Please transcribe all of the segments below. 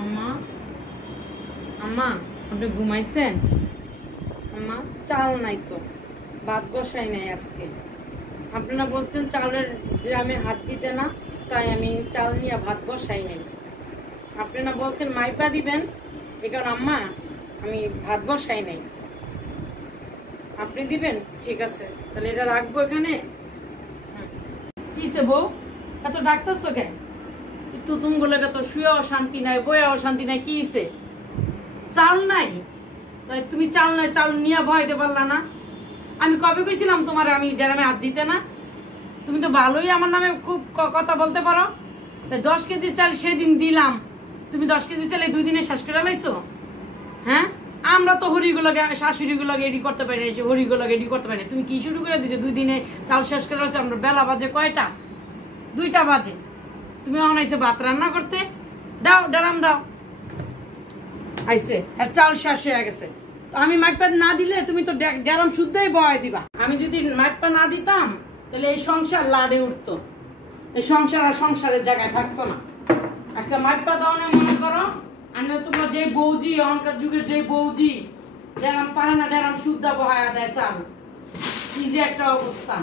আম্মা আম্মা আপনি ঘুমাইছেন? আম্মা চাল নাই তো, ভাত বসাই নাই আজকে। আপনারা বলছেন চালের গ্রামে হাত দিতে না, তাই আমি চাল নিয়ে ভাত বসাই নাই। আপনারা বলছেন মাইপা দিবেন, এই কারণ আম্মা আমি ভাত বসাই নাই। আপনি দিবেন? ঠিক আছে, তাহলে এটা রাখবো এখানে। কিসে বউ এত ডাক্তারছো কেন? তো তুমি বলে তো শুয়েও শান্তি নাই, বয়েও শান্তি নাই, কি হইছে? চাল নাই? তাই তুমি চাল নাই, চাল নিয়ে ভয়তে পারলা না? আমি কবে কইছিলাম তোমার আমি ড্রামে হাত দিতে না? তুমি তো ভালোই আমার নামে খুব কথা বলতে পারো। তাই 10 কেজি চাল সেদিন দিলাম, তুমি 10 কেজি চাল 2 দিনে শেষ করে লাইছো। হ্যাঁ, আমরা তো হরিগুলোকে শাশুড়িগুলোকে এডি করতে পারি না, হরিগুলোকে এডি করতে পারি না। তুমি কি শুরু করে দিছো? 2 দিনে চাল শেষ করে লাইছো। আমরা বেলা বাজে কয়টা? 2টা বাজে। তুমি এখন আইসে ভাত রান্না করতে? দাও ড্রাম দাও। আইসে আর চাল শেষ হয়ে গেছে। তো আমি মাইপা না দিলে তুমি তো ড্রাম শুদ্ধই বয় দিবা। আমি যদি মাইপা না দিতাম তাহলে এই সংসার লাড়ে উঠতো, এই সংসার আর সংসারের জায়গায় থাকতো না। আজকে মাইপা দাও না, মনে করো আর তোমরা যে বৌজি এখনকার যুগের যে বৌজি ড্রাম পারে না, ড্রাম শুদ্ধ বহায়া দেয় চাল। কি যে একটা অবস্থা।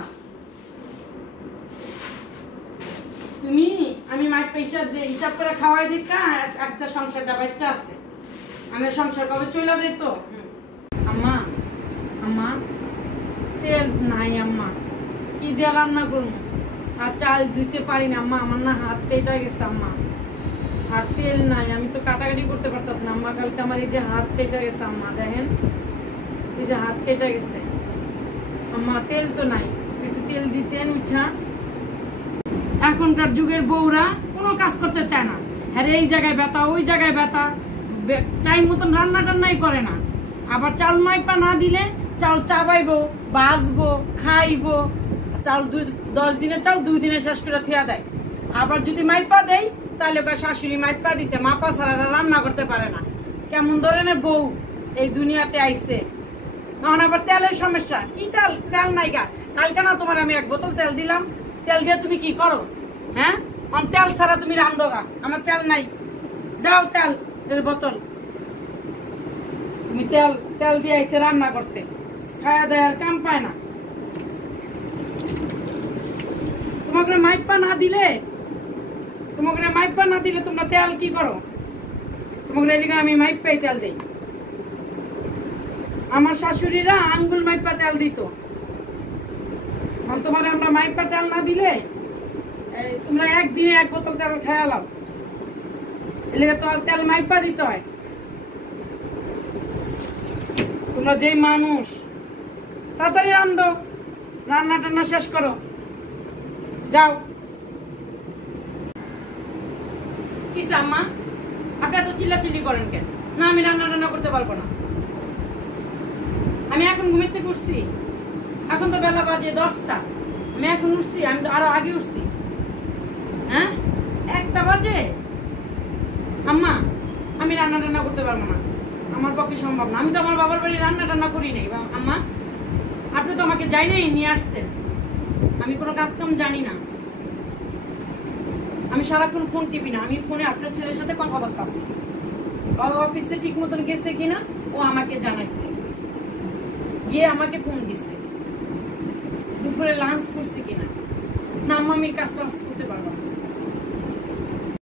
তুমি আমি মাইপা হিসাব করে খাওয়াই দিকা আজকে সংসারটা বাচ্চা আছে। আমার সংসার কবে চলে যেত। আম্মা আম্মা তেল নাই আম্মা, কি দিয়ে রান্না করবো? আর চাল ধুইতে পারি না আম্মা, আমার না হাত পেটা গেছে আম্মা। আর তেল নাই, আমি তো কাটাকাটি করতে পারতাছি না আম্মা। কালকে আমার এই যে হাত পেটা গেছে আম্মা, দেখেন এই যে হাত পেটা গেছে আম্মা। তেল তো নাই, একটু তেল দিতেন উঠা। এখনকার যুগের বউরা কোনো কাজ করতে চায় না। হ্যাঁ, এই জায়গায় ব্যথা, ওই জায়গায় ব্যথা, টাইম মতন রান্না টান্নাই করে না। আবার চাল মাইপা না দিলে চাল চাবাইবো, বাজবো, খাইবো। চাল 10 দিনের চাল 2 দিনে শেষ করে থিয়া দেয়। আবার যদি মাইপা দেয় তাহলে ওকে শাশুড়ি মাইপা দিছে, মাপা ছাড়া রান্না করতে পারে না। কেমন ধরনের বউ এই দুনিয়াতে আইছে। তখন আবার তেলের সমস্যা। কি তেল? তেল নাই গা। কালকে না তোমার আমি 1 বোতল তেল দিলাম, তেল দিয়ে তুমি কি করো? হ্যাঁ, তেল ছাড়া তুমি রান্ধো গা। আমার তেল নাই, দাও তেল এর বোতল। তুমি তেল দিয়ে আইসে রান্না করতে, খায়া দেয়ার কাম পায় না। তোমাকে মাইপা না দিলে তোমরা তেল কি করো? তোমাকে এদিকে আমি মাইপাই তেল দিই। আমার শাশুড়িরা আঙ্গুল মাইপা তেল দিত। তোমার আমরা মাইপা তেল না দিলে তোমরা একদিনে 1 বোতল তেল খায়ালাম। এদিকে তো তেল মাইপা দিতে হয়। তোমরা যেই মানুষ, তাড়াতাড়ি রান্ধো, রান্না টান্না শেষ করো, যাও। কি আম্মা আপনি এত চিল্লাচিল্লি করেন কেন? না আমি রান্না টান্না করতে পারবো না। আমি এখন ঘুমিতে উঠছি, এখন তো বেলা বাজে 10টা। আমি এখন উঠছি, আমি তো আরো আগে উঠছি। হ্যাঁ, 1টা বাজে। আম্মা আমি রান্না টান্না করতে পারবো না, আমার পক্ষে সম্ভব না। আমি তো আমার বাবার বাড়ি রান্না টান্না করি নাই। আম্মা আপনি তো আমাকে যাই নাই নিয়ে আসছেন, আমি কোনো কাজ কাম জানি না। আমি সারাক্ষণ ফোন টিপি না, আমি ফোনে আপনার ছেলের সাথে কথা বলতেছি। অফিসে ঠিক মতন গেছে কিনা ও আমাকে জানাইছে, গিয়ে আমাকে ফোন দিচ্ছে। দুপুরে লাঞ্চ করছি কিনা না, আম্মা আমি কাজটা